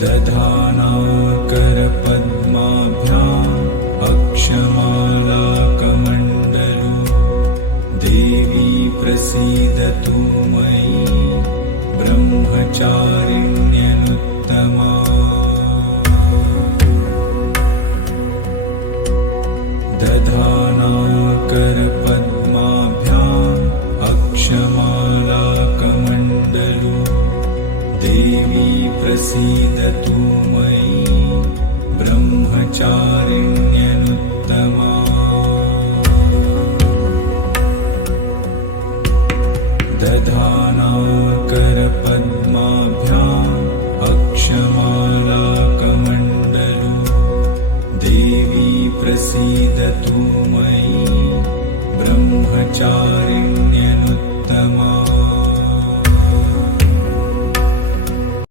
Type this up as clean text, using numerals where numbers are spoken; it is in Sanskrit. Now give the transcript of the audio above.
दधानाकरपद्माभ्याम् अक्षमालाकमण्डलु देवी प्रसीदतु मयि ब्रह्मचारिण्यनुत्तमा दधानाकरपद्माभ्याम् अक्षमालाकमण्डलु देवी प्रसीदतु मयि ब्रह्मचारिण्यनुत्तमा दधानाकरपद्माभ्याम् अक्षमालाकमण्डलु देवी प्रसीदतु मयि ब्रह्मचारिण्यनुत्तमा